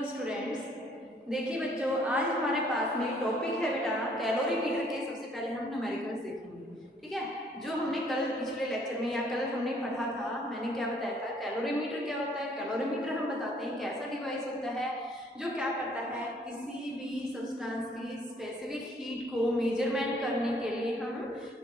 Hello students, देखिए बच्चों, आज हमारे पास में टॉपिक है बेटा कैलोरीमीटर के। सबसे पहले हम न्यूमेरिकल्स देखेंगे, ठीक है। जो हमने कल पिछले लेक्चर में या कल हमने पढ़ा था, मैंने क्या बताया था, कैलोरीमीटर क्या होता है। कैलोरीमीटर हम बताते हैं कैसा डिवाइस होता है जो क्या करता है, किसी भी सब्सटेंस की स्पेसिफिक हीट को मेजरमेंट करने के लिए हम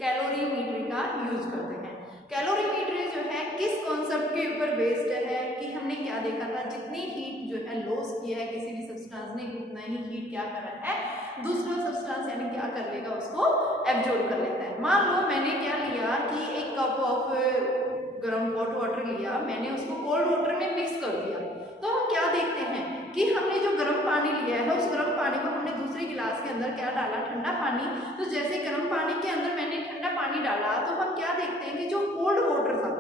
कैलोरीमीटर का यूज करते हैं। कैलोरीमीटर जो है किस कॉन्सेप्ट के ऊपर बेस्ड है कि हमने क्या देखा था, जितनी हीट जो है लॉस किया है किसी भी सब्सटेंस ने, उतना ही हीट क्या कर रहा है, दूसरा सब्सटेंस यानी क्या कर लेगा, उसको एब्जॉर्ब कर लेता है। मान लो मैंने क्या लिया कि एक कप ऑफ गर्म हॉट वाटर लिया, मैंने उसको कोल्ड वाटर में मिक्स कर दिया, तो हम क्या देखते हैं कि हमने जो गर्म पानी लिया है उस गर्म पानी को हमने दूसरे गिलास के अंदर क्या डाला, ठंडा पानी। तो जैसे गर्म पानी के अंदर मैंने ठंडा पानी डाला तो हम क्या देखते हैं कि जो कोल्ड वाटर था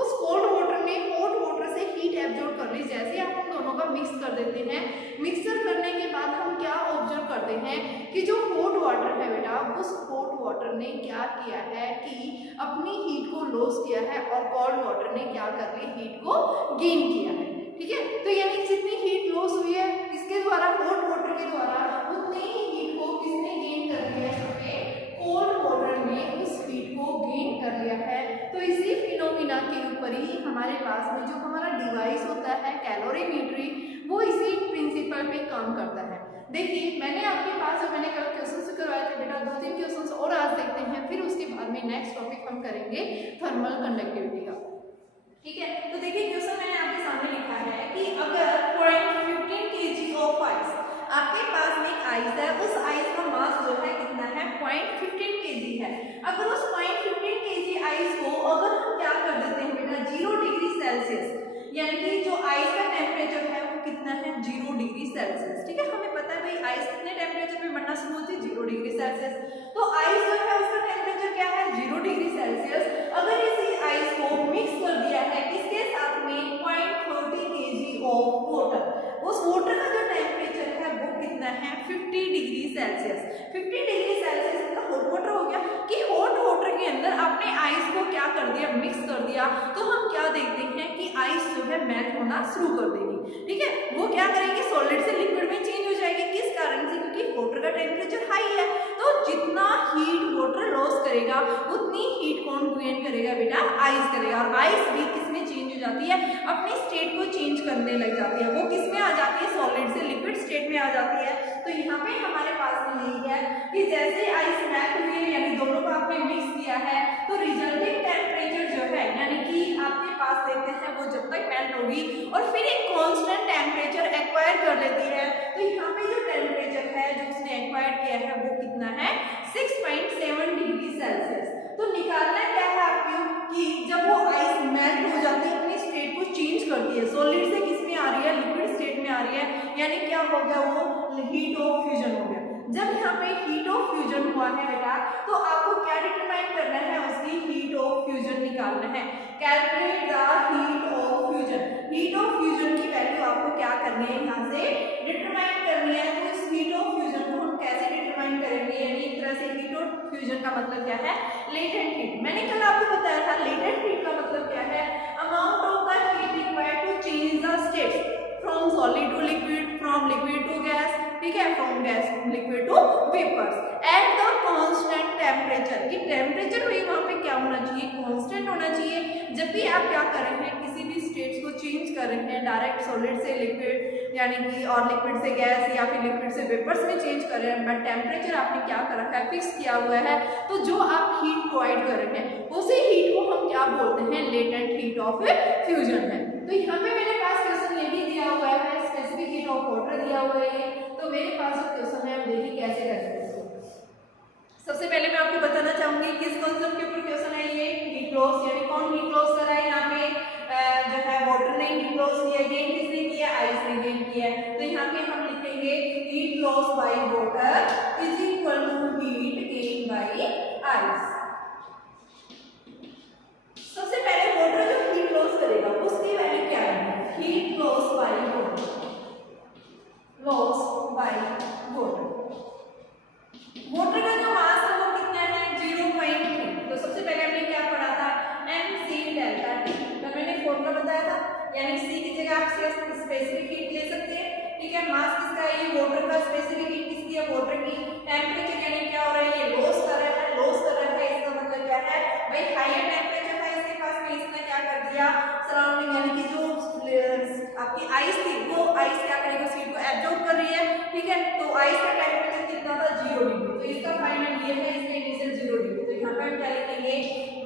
उस कोल्ड वाटर ने हॉट वाटर से हीट एब्जॉर्ब कर ली। जैसे आप उन दोनों का मिक्स कर देते हैं, मिक्सर करने के बाद हम क्या ऑब्जर्व करते हैं कि जो हॉट वाटर है बेटा, उस हॉट वाटर ने क्या किया है कि अपनी हीट को लॉस किया है और कोल्ड वाटर ने क्या कर ली, हीट को गेन किया है, ठीक है। तो यानी जितनी हीट लॉस हुई है किसके द्वारा, हॉट वाटर के द्वारा, उतनी ही हीट को किसने गेन कर लिया है, कोल्ड वाटर ने उस हीट को गेन कर लिया है। तो इसी फिनोमिना के ऊपर ही हमारे पास में जो हमारा डिवाइस होता है कैलोरीमीटर, वो इसी प्रिंसिपल पे काम करता है। देखिए मैंने आपके पास जो मैंने कल क्वेश्चन करवाए थे बेटा, 2-3 क्वेश्चन और आज देखते हैं, फिर उसके बाद में नेक्स्ट टॉपिक हम करेंगे थर्मल कंडक्टिविटी का, ठीक है। तो देखिए क्वेश्चन मैंने आपके सामने लिखा है कि अगर 0.15 kg ऑफ आइस, आपके पास में आइस है, उस आइस का मास जो है कितना है, 0.15 kg है। अगर उस 0.15 kg आइस को अगर हम क्या कर देते हैं बेटा, 0 डिग्री सेल्सियस, यानी कि जो आइस का टेम्परेचर है वो कितना है, 0 डिग्री सेल्सियस, ठीक है। हमें पता है भाई आइस कितने टेम्परेचर पे बनना शुरू होती है, 0 डिग्री सेल्सियस। तो आइस जो है उसका टेम्परेचर क्या है, 0 डिग्री सेल्सियस। अगर इसी आइस को मिक्स कर दिया है किसके साथ में, 0.30 kg ऑफ वाटर, उस वाटर का जो टेम्परेचर है वो कितना है, 50 डिग्री सेल्सियस। 50 डिग्री सेल्सियस मतलब हॉट वाटर हो गया कि हॉट वाटर के अंदर आपने आइस को क्या कर दिया, मिक्स कर दिया। तो हम क्या देखते हैं कि आइस जो है मेल्ट होना शुरू कर देगी, ठीक है। वो क्या करेंगे, सॉलिड से लिक्विड में चेंज हो जाएगी। किस कारण से, क्योंकि वाटर का टेम्परेचर हाई है। तो जितना हीट वाटर लॉस करेगा उतनी हीट कौन गेन करेगा बेटा, आइस करेगा। और आइस भी किसमें चेंज हो जाती है, अपनी स्टेट को चेंज करने लग जाती है। वो किसमें आ जाती है, सॉलिड से लिक्विड स्टेट में आ जाती है। तो यहाँ पे हमारे पास में यही है कि जैसे आइस मेल्ट हुई है, यानी दोनों को आपने मिक्स किया है, तो रिजल्टिंग टेम्परेचर जो है, यानी कि आपके पास देखते हैं वो जब तक मेल्ट होगी और फिर एक कांस्टेंट टेम्परेचर एक्वायर कर लेती है। तो यहाँ पे जो टेम्परेचर है जो उसने एक्वायर किया है वो कितना है, 6.7 डिग्री सेल्सियस। तो निकालना क्या है आपको कि जब वो आइस मेल्ट हो जाती है, अपनी स्टेट को चेंज करती है, सॉलिड से किस में आ रही है, लिक्विड स्टेट में आ रही है, यानी क्या हो गया, वो हीट ऑफ फ्यूजन हो गया। जब यहाँ पे हीट ऑफ फ्यूजन हुआ है बेटा, तो आपको क्या डिटरमाइन करना है, उसकी हीट ऑफ फ्यूजन निकालना है। Calculate the heat of fusion. Heat of fusion की वैल्यू आपको क्या करनी है, यहाँ से डिटरमाइन करनी है। तो इस हीट ऑफ फ्यूजन को हम कैसे डिटरमाइन करेंगे, यानी एक तरह से हीट ऑफ फ्यूजन का मतलब क्या है, लेटेंट हीट। मैंने कल आपको बताया था लेटेंट हीट का मतलब क्या है, amount of the heat required to change the state from solid to liquid, from liquid to gas, ठीक है, from gas to liquid to vapours at the constant temperature. कि टेम्परेचर भी वहां पे क्या होना चाहिए, कांस्टेंट होना चाहिए। जब भी आप क्या कर रहे हैं, किसी भी स्टेट्स को चेंज कर रहे हैं, डायरेक्ट सॉलिड से लिक्विड यानी कि और लिक्विड से गैस या फिर लिक्विड से वेपर्स में चेंज कर रहे हैं, बट टेम्परेचर आपने क्या कर रखा है, फिक्स किया हुआ है। तो जो आप हीट प्रोवाइड कर रहे हैं उसी हीट को हम क्या बोलते हैं, लेटेंट हीट ऑफ फ्यूजन है। तो यहाँ पे मेरे पास क्वेश्चन ये भी दिया हुआ है, स्पेसिफिक हीट ऑफ वाटर दिया हुआ है। तो मेरे पास जो क्वेश्चन है देखिए कैसे करेंगे। सबसे पहले मैं आपको बताना चाहूंगी किस कॉन्सेप्ट के ऊपर क्वेश्चन है ये, हीट लॉस, यानी कौन हीट लॉस कर रहा है। यहाँ पे जो है वाटर ने हीट लॉस किया, गेन किसने किया, आइस ने गेन किया। तो यहाँ पे हम लिखेंगे heat loss by water is equal to heat gain by ice. सबसे पहले वाटर जो हीट लॉस करेगा उसकी वैल्यू क्या है, heat loss by water, loss by water. Water का जो मास है वो कितना है, 0.3। तो सबसे पहले हमने क्या पढ़ा था, mc डेल्टा टी। तो मैंने फॉर्मूला बताया था, यानी c की जगह आप स्पेसिफिक हीट ले सकते हैं, ठीक है। मास किसका है, ये वाटर का, स्पेसिफिक हीट किसकी है, वाटर की। टेम्परेचर यानी क्या हो रहा है, ये लॉस कर रहा है, लॉस कर रहा है, इसका मतलब क्या है भाई, हायर टेम्परेचर था इसके पास में, इसने क्या कर दिया, सराउंडिंग यानी कि जो आपकी आइस थी वो आइस क्या करेगी, उस हीट को एब्जॉर्ब कर रही है, ठीक है। तो आइस का टेम्परेचर कितना था, 0 डिग्री, तो इसका फाइनल ये है, इसका इनिशियल 0 डिग्री। तो यहाँ पे हम क्या लिखेंगे,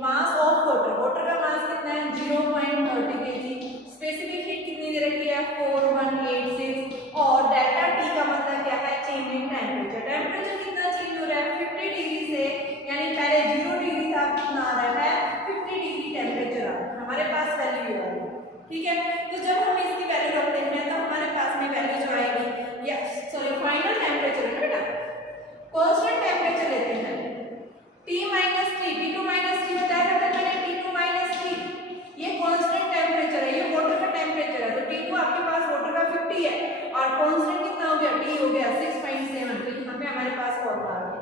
मास ऑफ वाटर, वाटर का मास कितना है 0.30 kg, स्पेसिफिक हीट कितनी दे रखी है 4186, और डेल्टा टी का मतलब क्या है, चेंज इन टेम्परेचर, टेम्परेचर कितना चेंज हो रहा है 50 डिग्री से, यानी पहले 0 डिग्री था, कितना आ रहा है 50 डिग्री टेम्परेचर आ रहा है, हमारे पास वैल्यू आ रही है, ठीक है। तो जब हम इसकी वैल्यू रखते हैं तो हमारे पास में वैल्यू जो आएगी, या सॉरी फाइनल टेम्परेचर है ना बेटा, कांस्टेंट टेम्परेचर लेते हैं T minus three, T2 minus three बताया था मैंने, T2 माइनस थ्री, ये कांस्टेंट टेम्परेचर है, ये वाटर का टेम्परेचर है, तो T2 आपके पास वाटर का 50 है, और कांस्टेंट कितना हो गया, T हो गया 6.7, तो यहाँ पे हमारे पास फॉर्मूला आ गया।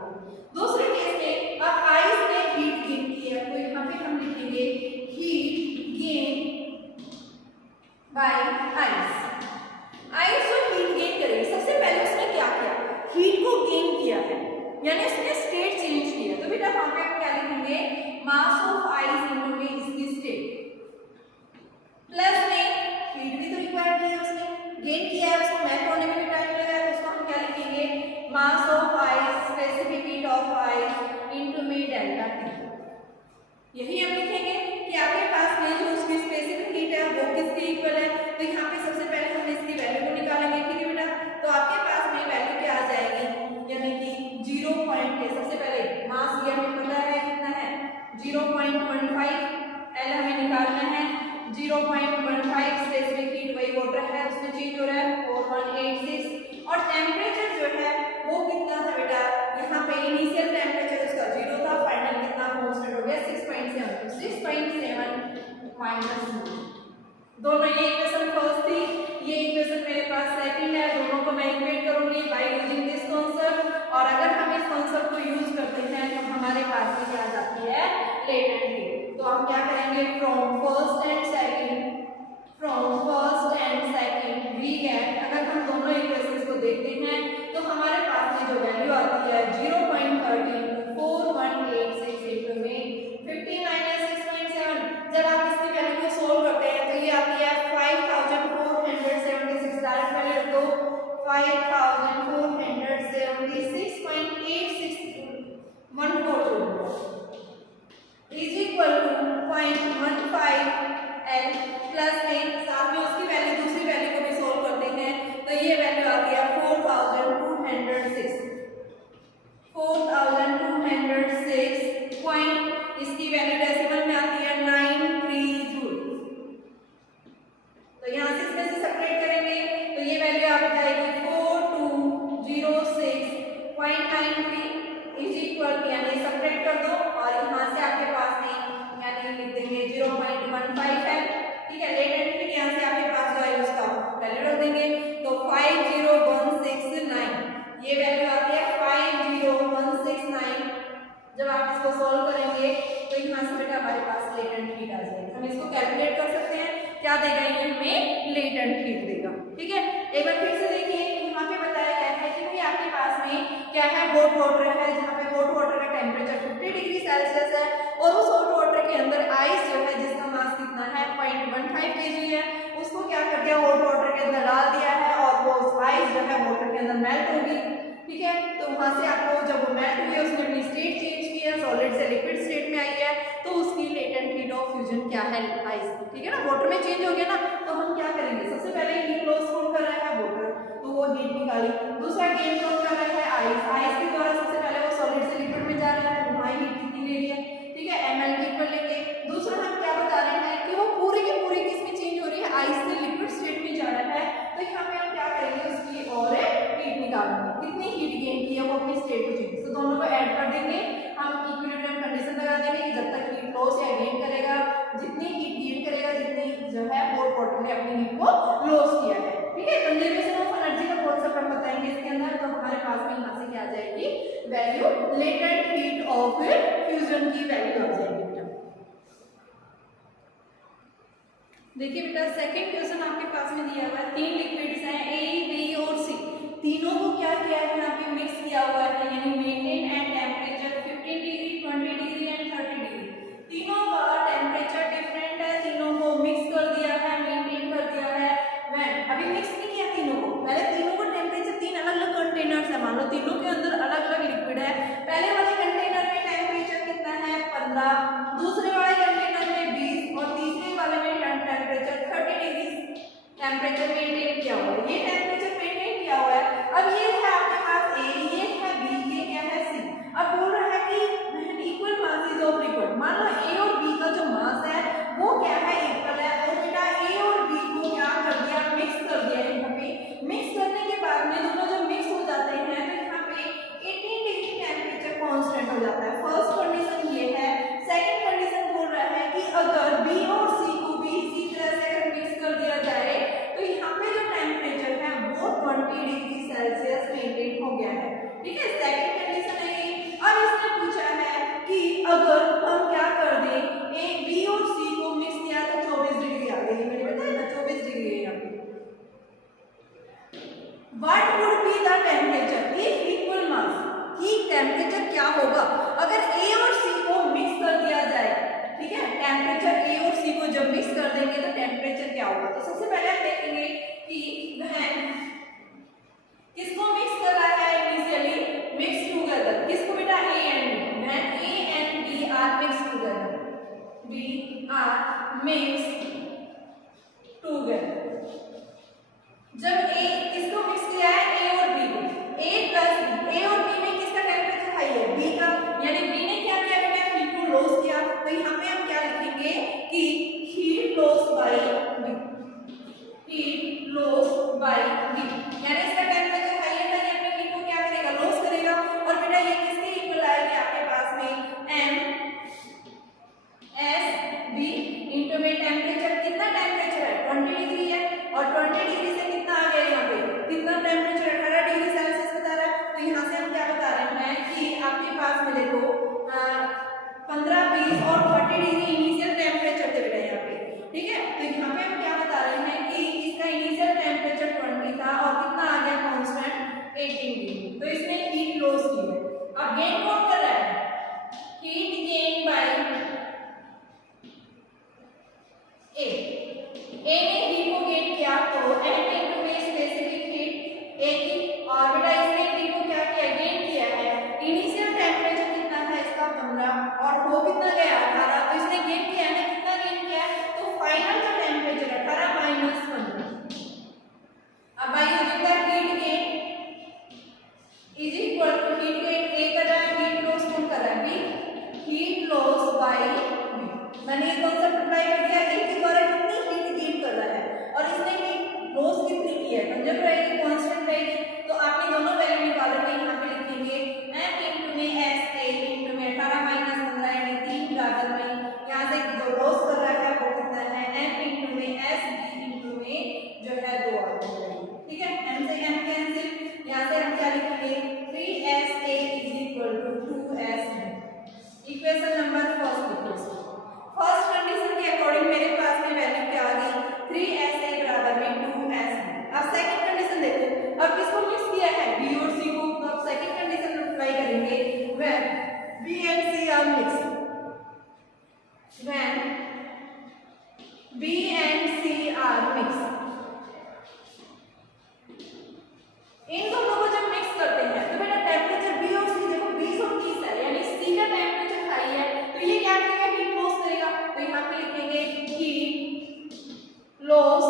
दूसरे केस में अब आइस ने हीट गेन की है, तो यहाँ पे हम लिखेंगे heat gain by ice. Ice जो हीट गेन करेगी, सबसे पहले उसने क्या किया, हीट को गेन किया है, यानी उसने स्टेट चेंज किया, तो बेटा वहां पे हम क्या लिखेंगे, मास ऑफ आइस इनटू में इसकी स्टेट, प्लस में हीट भी तो रिक्वायर की है, उसने गेन किया है, उसको मेल्ट होने में भी टाइम लगा है, तो उसको हम क्या लिखेंगे, mass of ice, specific heat of ice into में डेल्टा टी। यही हम लिखेंगे कि आपके पास में जो उसकी स्पेसिफिक हीट है वो किसके इक्वल है, तो यहाँ पे सबसे पहले हम इसकी वैल्यू को निकालेंगे, ठीक है बेटा। तो आपके पास में वैल्यू क्या आ जाएगी, यानी कि 0 पॉइंट, सबसे पहले मास ये हमें पता है कितना है 0.15, एल हमें निकालना है 0.15, स्पेसिफिक हीट वही वाटर है उसमें चेंज हो रहा है 4186, और टेम्परेचर जो है वो कितना था बेटा, यहाँ पे इनिशियल टेम्परेचर उसका 0 था, फाइनल कितना कांस्टेंट हो गया 6.7, तो 6.7 माइनस, दोनों ये इक्वेशन फर्स्ट थी, ये इक्वेशन मेरे पास सेकंड है, दोनों को मैं इक्वेट करूंगी बाय यूजिंग दिस कांसेप्ट, और अगर हम इस कांसेप्ट को यूज करते हैं तो हमारे पास में क्या आ जाती है, लेटेंट हीट। तो हम क्या करेंगे, from first and second we get, अगर हम दोनों इक्वेशंस को देखते हैं तो हमारे पास में जो वैल्यू आती है 0.13 4186 में 50 माइनस 6.7, जब आप इसकी वैल्यू को सोल्व करते हैं तो ये आती है 5476, डायरेक्ट वैल्यू रख दो 5476.14 is equal to 0.15 L plus में, साथ में उसकी वैल्यू दूसरी वैल्यू को भी सोल्व करते हैं तो ये वैल्यू आती है 4206 पॉइंट, इसकी वैल्यू डेसिमल में आती है 93 जूल। तो यहाँ से इसमें से सेपरेट करेंगे तो ये वैल्यू आ जाएगी 4206.93 इज इक्वल, यानी सेपरेट कर दो और यहाँ से आपके पास में यानी लिख देंगे 0.15 है, ठीक है। लेटेंट हीट यहाँ से आपके पास जो है उसका वैल्यू रख देंगे, तो 50169, ये वैल्यू आती है 50169। जब आप इसको सॉल्व करेंगे तो यहाँ से बेटा हमारे पास लेटेंट हीट आ जाएगी, हम इसको कैलकुलेट कर सकते हैं, क्या देगा ये हमें, लेटेंट हीट देगा, ठीक है। एक बार फिर से देखिए, यहाँ पे बताया गया है कि भाई आपके पास में क्या है, हॉट वाटर है, जहाँ पे हॉट वाटर का टेम्परेचर 50 डिग्री सेल्सियस है, और उस हॉट वाटर के अंदर आइस जो है जिसका मास कितना है 0.15 kg है, उसको क्या कर दिया, हॉट वाटर के अंदर डाल दिया है, और वो आइस जो है वाटर के अंदर मेल्ट होगी, ठीक है। तो वहां से आपको जब वो मेल्ट हुई है उसने अपनी स्टेट चेंज की है, सॉलिड से लिक्विड स्टेट में आई है, तो उसकी लेटेंट हीट ऑफ फ्यूजन क्या है, आइस, ठीक है ना, वाटर में चेंज हो गया ना, तो हम क्या करेंगे, सबसे पहले हीट लॉस कौन कर रहा है, वाटर, तो वो हीट निकाली, दूसरा गेन कौन कर रहा है, आइस, आइस के द्वारा सबसे पहले वो सॉलिड से लिक्विड में जा रहा है, तो वहां हीट कितनी ले रही है, ठीक है, ml की इक्वल लेंगे। दूसरा हम क्या बता रहे हैं कि वो पूरी की पूरी किस में चेंज हो रही है, आइस से लिक्विड स्टेट में जा रहा है, तो यहाँ पे हम क्या करेंगे, उसकी और हीट निकालेंगे, कितनी हीट गेन की है वो अपनी स्टेट को चेंज, तो दोनों को ऐड कर देंगे, हम इक्विलिब्रियम कंडीशन लगा देंगे कि जब तक हीट लॉस या गेन करेगा, जितनी हीट गेन करेगा जितनी जो है हॉट वाटर ने अपनी हीट को लॉस किया है, ठीक है। कंजर्वेशन ऑफ एनर्जी का कॉन्सेप्ट हम बताएंगे इसके अंदर, तो हमारे पास में यहाँ से क्या आ जाएगी, value latent heat of fusion की वैल्यू आ जाएगी। देखिए बेटा सेकंड क्वेश्चन आपके पास में दिया हुआ है, तीन लिक्विड्स हैं ए, बी और सी, तीनों को क्या किया है यहाँ पे मिक्स किया हुआ है, यानी maintain at temperature 15 degree, 20 degree and 30 degree. तीनों का टेम्परेचर डिफरेंट है, तीनों को मिक्स कर दिया है, मेंटेन कर दिया है। व्हेन अभी मिक्स नहीं किया तीनों को, पहले तीनों को टेम्परेचर, तीन अलग अलग कंटेनर्स है, मान लो तीनों के अंदर अलग अलग लिक्विड है। पहले वाले कंटेनर में टेम्परेचर कितना है 15, दूसरे वाले कंटेनर में 20 और तीसरे वाले में टेम्परेचर 30 डिग्री टेम्परेचर मेंटेन किया हुआ है। ये टेम्परेचर मेंटेन किया हुआ है। अब ये है आपके पास ए, ये है बी, ये क्या है सी। अब बोल रहा है कि इक्वल मासेस ऑफ लिक्विड, मान लो ए और बी का जो मास है वो क्या है इक्वल है, और बेटा ए और बी को क्या कर दिया मिक्स कर दिया। यहाँ पे मिक्स करने के बाद में दोनों जब मिक्स हो जाते हैं तो यहाँ पे 18 डिग्री टेम्परेचर कांस्टेंट हो जाता है। फर्स्ट कंडीशन ये है। सेकंड कंडीशन बोल रहा है कि अगर बी और सी को भी इसी तरह से अगर मिक्स कर दिया जाए तो यहाँ पे जो टेम्परेचर है वो 20 डिग्री सेल्सियस मेंटेन हो गया है। ठीक है, सेकंड कंडीशन है ये। अब इसने पूछा है कि अगर हम क्या कर दें, ए बी और सी को मिक्स किया तो 24 डिग्री आ गई। मैंने बताया ना 24 डिग्री है यहाँ पे। What would be the temperature if equal मास, की टेम्परेचर क्या होगा अगर ए और सी को मिक्स कर दिया जाए। ठीक है, टेम्परेचर ए और सी को जब मिक्स कर देंगे तो टेम्परेचर क्या होगा। तो सबसे पहले हम देखेंगे कि वह किसको मिक्स कर रहा है इनिशियली, मिक्स टुगेदर, किसको बेटा A and B, when A and B are mix together, B are mix together. जब ए किसको मिक्स किया है ए और बी को, ए प्लस बी, ए और बी में किसका टेम्परेचर हाई है बी का, यानी बी ने क्या किया बेटा हीट को लॉस किया। तो यहाँ पे हम क्या लिखेंगे कि heat loss by B, heat loss by B, यानी इसका टेम्परेचर हाई है तो ये अपने हीट को क्या करेगा लॉस करेगा। और बेटा ये किसके इक्वल आएगी आपके पास में एम एस बी इंटू में टेम्परेचर, कितना टेम्परेचर है 20 डिग्री है, और 20 डिग्री से कितना आ गया यहाँ पे, कितना टेम्परेचर 18 डिग्री सेल्सियस बता रहा है। तो यहाँ से हम क्या बता रहे हैं कि आपके पास में देखो 15, 20 और 40 डिग्री इनिशियल टेम्परेचर थे बेटा यहाँ पे। ठीक है, तो यहाँ पे हम क्या बता रहे हैं कि इसका इनिशियल टेम्परेचर 20 था और कितना आ गया कांस्टेंट 18 डिग्री। तो इसने हीट लॉस की है। अब गेन कौन कर रहा है, हीट गेन बाय ए ने हीट को गेन किया तो एन इनटू में स्पेसिफिक हीट ए की, और बेटा इसने हीट को क्या किया गेन किया है। इनिशियल टेम्परेचर कितना था इसका 15 और वो कितना गया 18, तो इसने गेन किया है, कितना गेन किया है, तो फाइनल जो टेम्परेचर 18 माइनस 15। अब भाई हो जाता है heat gain is equal to heat gain A कर रहा है, हीट लॉस कौन कर रहा है B, heat loss by B. मैंने ये कॉन्सेप्ट अप्लाई कर दिया, एक के द्वारा कितनी हीट गेन कर रहा है और इसने हीट लॉस कितनी की है, कंजर्व रहेगी कांस्टेंट रहेगी। तो आपने दोनों वैल्यू निकालोगे, यहाँ पे लिखेंगे m इनटू में s a इनटू में 18 माइनस 15 यानी 3 बराबर में यहाँ से जो लॉस कर रहा है वो कितना है m इनटू में s b इनटू में जो है 2 आ जाएगा। ठीक है, m से m कैंसिल, यहाँ से हम क्या लिखेंगे 3sa is equal to 2sb। Equation number first लिखो। फर्स्ट कंडीशन के अकॉर्डिंग मेरे पास में वैल्यू क्या आ गई 3sa बराबर में 2sb। अब सेकंड कंडीशन देखो, अब किसको मिक्स किया है b और c को, तो अब सेकंड कंडीशन में अप्लाई करेंगे when b and c are mix, when b and c are mix, इन दोनों को जब मिक्स करते हैं तो बेटा टेम्परेचर b और c देखो 20 और 30 है, यानी c का टेम्परेचर हाई है तो ये क्या करेगा हीट लॉस करेगा। तो यहाँ पे लिखेंगे हीट लॉस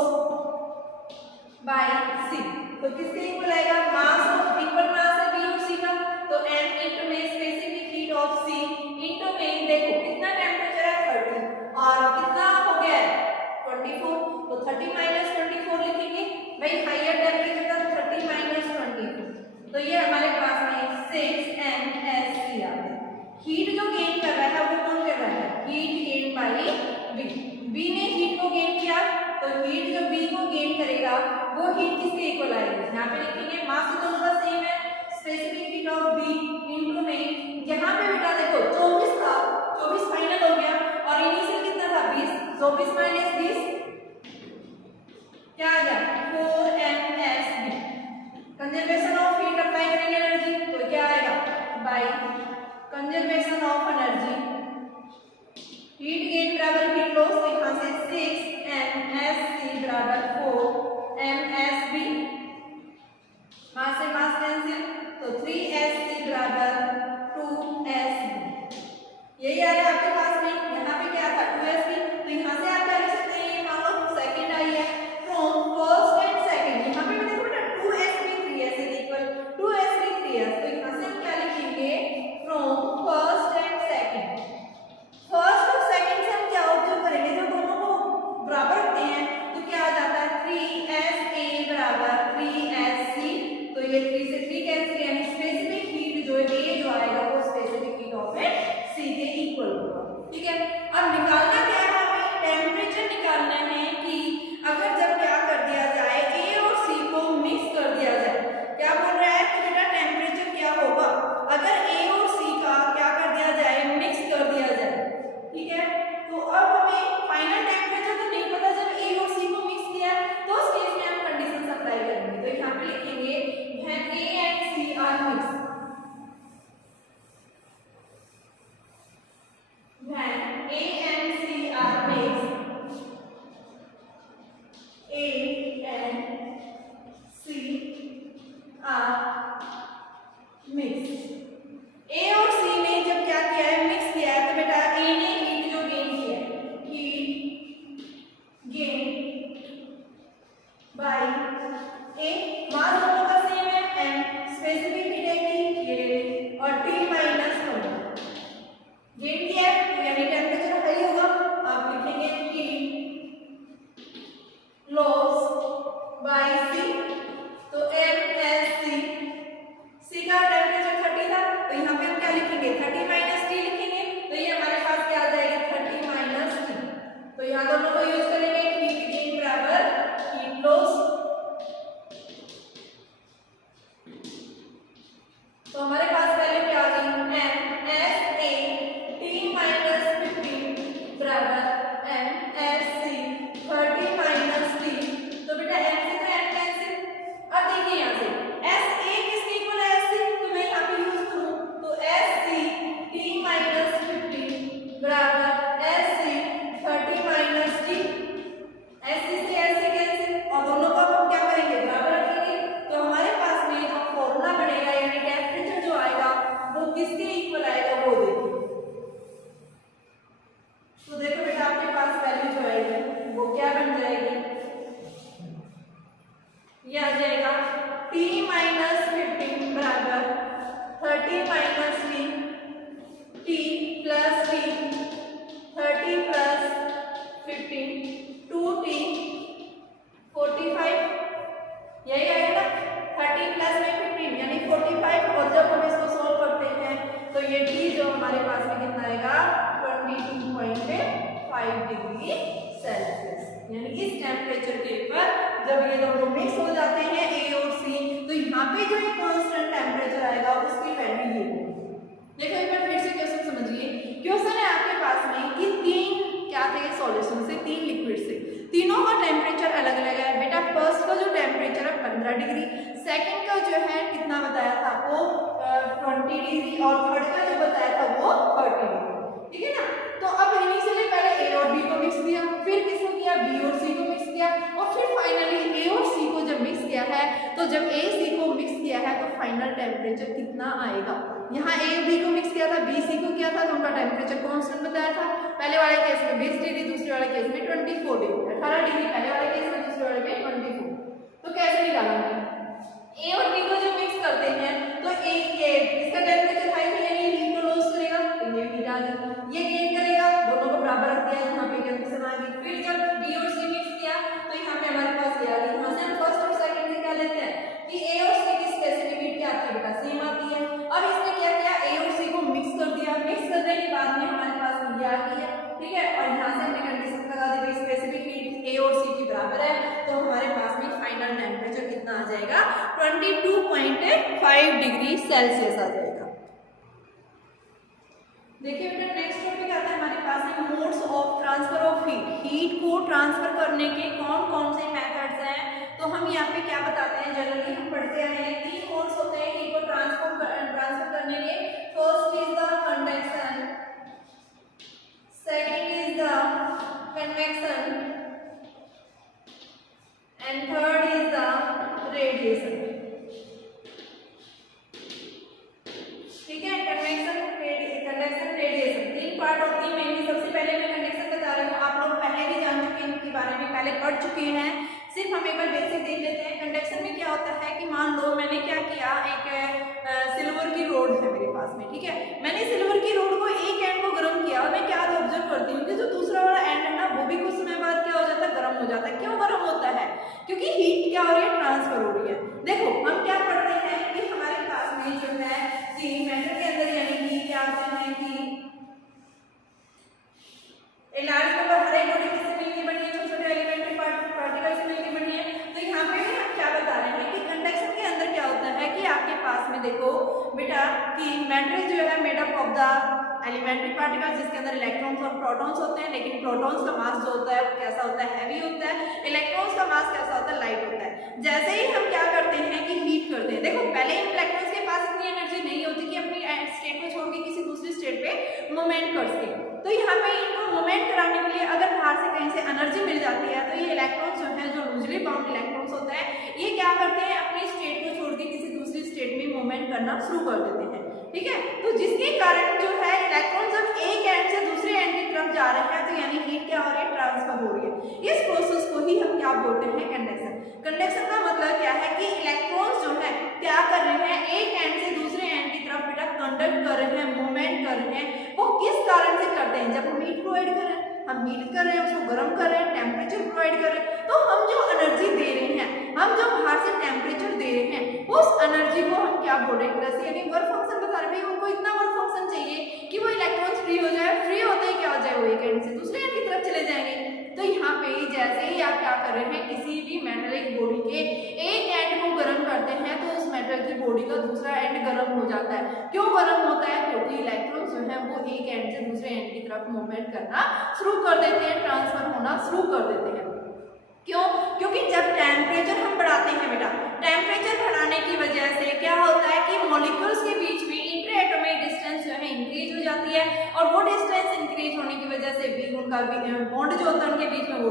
बाय c, तो किसके इक्वल आएगा मास ऑफ इक्वल मास है b और c का, तो m इनटू में specific heat of c into में देखो कितना टेम्परेचर है 30 और कितना हो गया है 24, तो 30 माइनस 24 लिखेंगे भाई, हायर टेम्परेचर का 30 माइनस 24, तो ये हमारे पास में 6msc आ गया। हीट जो गेन कर रहा है वो कौन कर रहा है, heat gain by B, B ने हीट को गेन किया तो हीट जो बी को गेन करेगा वो हीट किसके इक्वल आएगी, यहाँ पे लिखेंगे मास तो दोनों का सेम है, specific heat of B into में यहाँ पे बेटा देखो 24 था, 24 फाइनल हो गया और इनिशियल कितना था 20, 24 माइनस 20 क्या आ गया 4msb। Conservation of heat apply करेंगे एनर्जी तो क्या आएगा by conservation of energy heat gain बराबर हीट लॉस, तो यहाँ से 6msc बराबर 4msb, मास से मास कैंसिल तो 3sc बराबर 2sb। यही आ रहा है आपके पास में, यहाँ पे क्या था 2sb, तो यहाँ से आप क्या लिख सकते हैं, मान लो सेकंड आई है फ्रॉम फर्स्ट एंड सेकंड, यहाँ पे देखो बेटा 2sb 3s equal 2sb 3s, तो यहाँ से हम क्या लिखेंगे from first and second. First और सेकंड से हम क्या ऑब्जर्व करेंगे, जो दोनों को बराबर रखते हैं तो क्या आ जाता है 3sa बराबर 3sc, तो ये 3 से 3 कैंसिल, यानी स्पेसिफिक हीट जो है A जो आएगा वो specific heat of A C के इक्वल होगा। ठीक है, अब निकालना क्या है, हमें टेम्परेचर निकालना है कि अगर जब क्या कर दिया जाए A और C को मिक्स कर दिया जाए, क्या बोल रहा है कि बेटा टेम्परेचर क्या होगा अगर A और C का क्या कर दिया जाए मिक्स कर दिया जाए। ठीक है, तो अब हमें फाइनल टेम्परेचर तो नहीं पता, जब A और C को मिक्स किया तो उस केस में हम कंडीशन अप्लाई करेंगे, तो यहाँ पे लिखेंगे when A and C are mixed, when A and C are mixed, A and C are mixed, A और C ने जब क्या किया है मिक्स किया है, तो बेटा A ने हीट जो गेन किया है, हीट गेन बाय A, मास दोनों का सेम है एंड स्पेसिफिक हीट है कि ये और T माइनस गेन किया है, तो यानी टेम्परेचर हाई होगा, आप लिखेंगे हीट लॉस बाय C, तो msc, C का टेम्परेचर 30 था, तो यहाँ पे हम क्या लिखेंगे 30 माइनस T लिखेंगे, तो ये हमारे पास क्या आ जाएगा 30 माइनस T, तो यहाँ दोनों को यूज करेंगे हीट गेन बराबर हीट लॉस, तो हमारे पास वैल्यू क्या आ गई msa T माइनस 15 बराबर msc 30 माइनस T, तो बेटा m से तो m कैंसिल, अब देखिए यहाँ से sa किसके इक्वल है sc, तो मैं यहाँ पे यूज करूँ तो sc T माइनस 15 बराबर sc 30 माइनस T, sc से sc कैंसिल और दोनों को हम क्या करेंगे बराबर रखेंगे, तो हमारे पास में जो फॉर्मूला बनेगा यानी टेम्परेचर जो आएगा वो किसके इक्वल आएगा वो देखिए, तो देखो बेटा आपके पास वैल्यू जो आएगी वो क्या बन जाएगी, ये आ जाएगा T माइनस 15 बराबर 30 minus T plus T 30 plus 15 2T 45, यही आएगा 30 प्लस में 15 यानी 45, और जब हम इसको सॉल्व करते हैं तो ये T जो हमारे पास में कितना आएगा 22.5 डिग्री सेल्सियस, यानी इस टेम्परेचर के ऊपर जब ये दोनों मिक्स हो जाते हैं A और C, तो यहाँ पे जो एक कांस्टेंट टेम्परेचर आएगा उसकी वैल्यू ये होगी। देखो एक बार फिर से क्वेश्चन समझिए, क्वेश्चन है आपके पास में कि तीन क्या थे सॉल्यूशन से, तीन लिक्विड से, तीनों का टेम्परेचर अलग अलग है बेटा, फर्स्ट का जो टेम्परेचर है 15 डिग्री, सेकंड का जो है कितना बताया था आपको 20 डिग्री, और थर्ड का जो बताया था वो 30 डिग्री। ठीक है ना, तो अब इनिशियली पहले A और B को मिक्स किया, फिर किसको किया B और C को मिक्स किया, और फिर फाइनली A और C को जब मिक्स किया है, तो जब A C को मिक्स किया है तो फाइनल टेम्परेचर कितना आएगा, यहाँ A और B को मिक्स किया था, B C को किया था, तो उनका टेम्परेचर कांस्टेंट बताया था, पहले वाले केस में 20 डिग्री, दूसरे वाले केस में 24 डिग्री, 18 डिग्री पहले वाले केस में, दूसरे वाले में 24, तो कैसे निकालेंगे A और B को जब मिक्स करते हैं तो इसका टेम्परेचर हाई है यानी हीट को लॉस करेगा, तो ये हीट आ गई, ये गेन करेगा, दोनों को बराबर रख दिया, यहाँ पे कंडीशन आ गई, फिर जब B और C मिक्स किया तो यहाँ पे हमारे पास ये आ गई, यहाँ से हम फर्स्ट और सेकंड से क्या लेते हैं कि A और C की स्पेसिफिक हीट क्या आती है बेटा सेम आती है, अब इसने क्या किया A और C को मिक्स कर दिया, मिक्स करने के बाद में हमारे पास ये आ गई है, ठीक है, और यहाँ से हमने कंडीशन लगा दी स्पेसिफिक हीट A और C की बराबर है, तो हमारे पास में फाइनल टेम्परेचर कितना आ जाएगा 22.5 डिग्री सेल्सियस आ जाएगा। देखिए बेटा नेक्स्ट टॉपिक आता है हमारे पास में modes of transfer of heat, heat को ट्रांसफर करने के कौन कौन से मेथड्स हैं तो हम यहाँ पे क्या बताते हैं, जनरली हम पढ़ते हैं 3 मोड्स होते हैं हीट को ट्रांसफर करने के। First is the conduction, second is the convection and third is the radiation. ठीक है, कंडक्शन रेडिएशन 3 पार्ट होती है मेनली। सबसे पहले मैं कंडक्शन बता रही हूँ, आप लोग पहले भी जान चुके हैं इनके बारे में, पहले पढ़ चुके हैं, सिर्फ हम एक बार बेसिक देख लेते हैं। कंडक्शन में क्या होता है कि मान लो मैंने क्या किया, एक सिल्वर की रोड है मेरे पास में, ठीक है, मैंने सिल्वर की रोड को एक एंड को गर्म किया और मैं क्या ऑब्जर्व करती हूँ कि जो दूसरा वाला एंड है ना वो भी कुछ समय बाद क्या हो जाता है, गर्म हो जाता है। क्यों गर्म होता है? क्योंकि हीट क्या हो रही है, ट्रांसफर हो रही है। देखो हम क्या पढ़ते हैं कि हमारे पास में जो है कि मैटर के अंदर यानी कि क्या होते हैं कि ए लार्ज नंबर हर एक बॉडी किससे मिलकर बनी है, छोटे छोटे एलिमेंट्री पार्टिकल से मिलकर बनी है। तो यहाँ पे भी हम क्या बता रहे हैं कि कंडक्शन के अंदर क्या होता है कि आपके पास में देखो बेटा कि मैटर जो है made up of the elementary particle, जिसके अंदर इलेक्ट्रॉन्स और प्रोटॉन्स होते हैं, लेकिन प्रोटॉन्स का मास जो होता है वो कैसा होता है, हैवी होता है। इलेक्ट्रॉन्स का मास कैसा होता है, लाइट होता है। जैसे ही हम क्या करते हैं कि हीट करते हैं, देखो पहले इलेक्ट्रॉन्स के पास इतनी एनर्जी नहीं होती कि अपनी स्टेट को छोड़ के किसी दूसरी स्टेट पे मूवमेंट कर सके। तो यहाँ पे इनको मूवमेंट कराने के लिए अगर बाहर से कहीं से एनर्जी मिल जाती है तो ये इलेक्ट्रॉन्स जो है, जो लूजली बाउंड इलेक्ट्रॉन्स होते हैं, ये क्या करते हैं, अपनी स्टेट को छोड़ के किसी दूसरी स्टेट में मूवमेंट करना शुरू कर देते हैं। ठीक है, तो जिसके कारण जो है इलेक्ट्रॉन जब एक एंड से दूसरे एंड की तरफ जा रहे हैं तो यानी हीट क्या हो रही है, ट्रांसफर हो रही है। इस प्रोसेस को ही हम क्या बोलते हैं, कंडक्शन। कंडक्शन का मतलब क्या है कि इलेक्ट्रॉन्स जो है क्या कर रहे हैं, एक एंड से दूसरे एंड की तरफ बेटा कंडक्ट कर रहे हैं, मूवमेंट कर रहे हैं। वो किस कारण से करते हैं, जब हम हीट प्रोवाइड कर रहे हैं, हम हीट कर रहे हैं, उसको गर्म कर रहे हैं, टेम्परेचर प्रोवाइड कर रहे हैं, तो हम जो एनर्जी दे रहे हैं, हम जो बाहर से टेम्परेचर दे रहे हैं, उस एनर्जी को हम क्या बोल रहे हैं, यानी वर्क फंक्शन बता रहे हैं। उनको इतना वर्क फंक्शन चाहिए कि वो इलेक्ट्रॉन्स फ्री हो जाए, फ्री होते ही क्या हो जाए, वो एक एंड से दूसरे एंड की तरफ चले जाएंगे। तो यहाँ पे जैसे ही आप क्या कर रहे हैं, किसी भी मेटलिक बॉडी के एक एंड को गर्म करते हैं तो उस मेटल की बॉडी का दूसरा एंड गर्म हो जाता है। क्यों गर्म होता है, क्योंकि इलेक्ट्रॉन्स जो है वो एक एंड से दूसरे एंड की तरफ मूवमेंट करना शुरू कर देते हैं, ट्रांसफर होना शुरू कर देते हैं। क्यों? क्योंकि जब टेम्परेचर हम बढ़ाते हैं बेटा, टेम्परेचर बढ़ाने की वजह से क्या होता है कि मॉलिक्यूल्स के बीच में इंटर एटॉमिक डिस्टेंस जो है इंक्रीज हो जाती है, और वो डिस्टेंस इंक्रीज होने की वजह से भी उनका बॉन्ड जो होता है उनके बीच में वो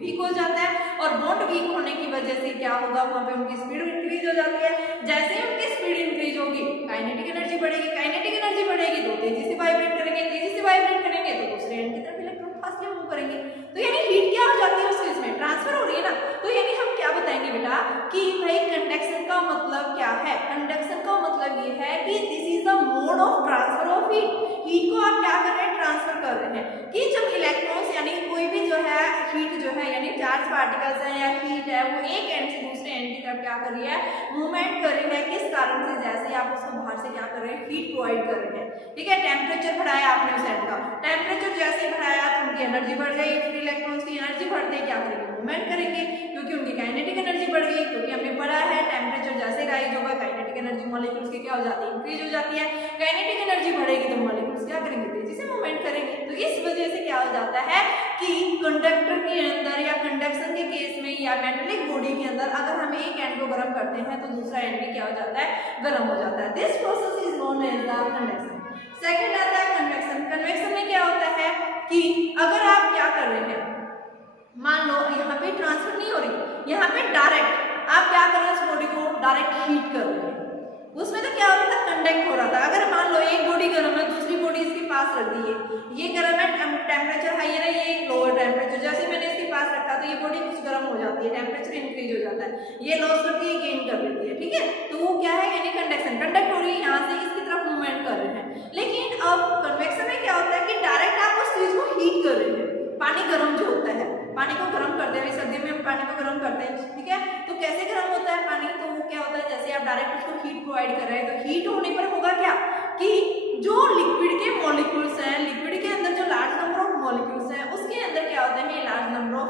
वीक हो जाता है, और बॉन्ड वीक होने की वजह से क्या होगा, वहां पे उनकी स्पीड इंक्रीज हो जाती है। जैसे ही उनकी स्पीड इंक्रीज होगी, काइनेटिक एनर्जी बढ़ेगी, काइनेटिक एनर्जी बढ़ेगी तो तेजी से वाइब्रेट करेंगे, तेजी से वाइब्रेट करेंगे तो दूसरे एंड की तरफ इलेक्ट्रॉन फास्टली मूव करेंगे। तो यानी हीट क्या हो जाती है उस केस में, ट्रांसफर हो रही है ना। तो यानी हम क्या बताएंगे बेटा कि भाई कंडक्शन का मतलब क्या है, कंडक्शन का मतलब ये है कि this is the mode of transfer of heat. Heat को आप क्या कर रहे हैं, ट्रांसफर कर रहे हैं। कि जब इलेक्ट्रॉन्स यानी कोई भी जो है हीट जो है यानी चार्ज पार्टिकल्स है या हीट है, वो एक एंड से दूसरे एंड की तरफ क्या कर रही है, मूवमेंट कर रही है। किस कारण से, जैसे आप उसको बाहर से क्या कर रहे हैं, हीट प्रोवाइड कर रहे हैं। ठीक है, टेम्परेचर बढ़ाया आपने उस एंड का, टेम्परेचर जैसे बढ़ाया तो उनकी एनर्जी बढ़ गई, फिर इलेक्ट्रॉन्स की एनर्जी बढ़ते क्या करेंगे, मूवमेंट करेंगे, क्योंकि उनकी काइनेटिक एनर्जी बढ़ गई। क्योंकि हमने पढ़ा है टेम्परेचर जैसे राइज होगा, काइनेटिक एनर्जी मॉलिक्यूल्स की क्या हो जाती है, इंक्रीज हो जाती है। काइनेटिक एनर्जी बढ़ेगी तो मॉलिक्यूल्स क्या करेंगे, तेजी से मूवमेंट करेंगे। तो इस वजह से क्या हो जाता है कि कंडक्टर के अंदर या कंडक्शन के केस में या मेटलिक बॉडी के अंदर अगर हम एक एंड को गर्म करते हैं तो दूसरा एंड भी क्या हो जाता है, गर्म हो जाता है। This process is known as the conduction. Second आता है कन्वेक्शन। कन्वेक्शन में क्या होता है कि अगर आप क्या कर रहे हैं, मान लो यहाँ पे ट्रांसफर नहीं हो रही, यहाँ पे डायरेक्ट आप क्या कर रहे हैं, उस बॉडी को डायरेक्ट हीट कर रहे हैं। उसमें तो क्या हो रहा था, कंडक्ट हो रहा था। अगर मान लो एक बॉडी गर्म है, दूसरी बॉडी इसके पास रख दी है, ये गर्म है, टेम्परेचर हाई है, ये लोअर टेम्परेचर, जैसे मैंने इसके पास रखा तो ये बॉडी कुछ गर्म हो जाती है, टेम्परेचर इंक्रीज हो जाता है, ये लॉस करती है, गेन कर लेती है। ठीक है, तो वो क्या है, यानी कंडक्शन, कंडक्ट हो रही है, यहाँ से इसकी तरफ मूवमेंट कर रहे हैं। लेकिन अब कन्वेक्शन में क्या होता है कि डायरेक्ट आप उस चीज को हीट कर रहे हैं। पानी गर्म जो होता है, पानी को गर्म करते हैं, सर्दी में हम पानी को गर्म करते हैं। ठीक है, तो कैसे गर्म होता है पानी, तो वो क्या होता है, जैसे आप डायरेक्ट उसको हीट प्रोवाइड कर रहे हैं, तो हीट होने पर होगा क्या कि जो लिक्विड के मॉलिक्यूल्स हैं, लिक्विड के अंदर जो लार्ज नंबर ऑफ मॉलिक्यूल्स हैं, उसके अंदर क्या होते हैं, लार्ज नंबर ऑफ